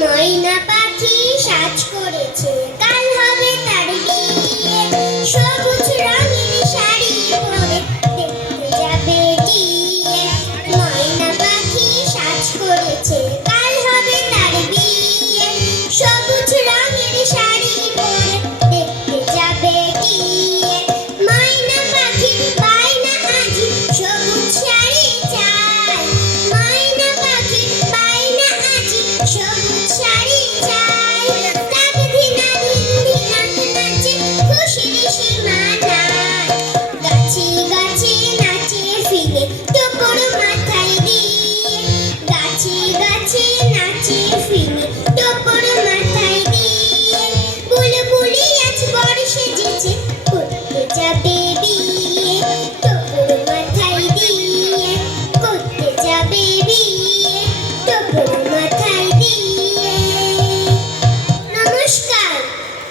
ময়না পাখি সাজ করেছে, কাল হবে তার বিয়ে। সবুজ রঙের শাড়ি পরে দেখতে যাবে গিয়ে। ময়না পাখি সাজ করেছে, কাল হবে তার বিয়ে। সবুজ রঙের শাড়ি পরে দেখতে যাবে গিয়ে। ময়না পাখির বায়না আজি সবুজ শাড়ি চাই। ময়না পাখির বায়না আজি সবুজ শাড়ি চাই। তাক ধিনা ধিন ধিনাক নাচে খুশির সীমা নাই। গাছে গাছে নাচে ফিরে টোপর মাথায় দিয়ে। গাছে গাছে নাচে ফিরে টোপর মাথায় দিয়ে। বুলবুলি আজ বড় সেজেছে, করতে যাবে বিয়ে। টোপর মাথায় দিয়ে করতে যাবে বিয়ে। টোপর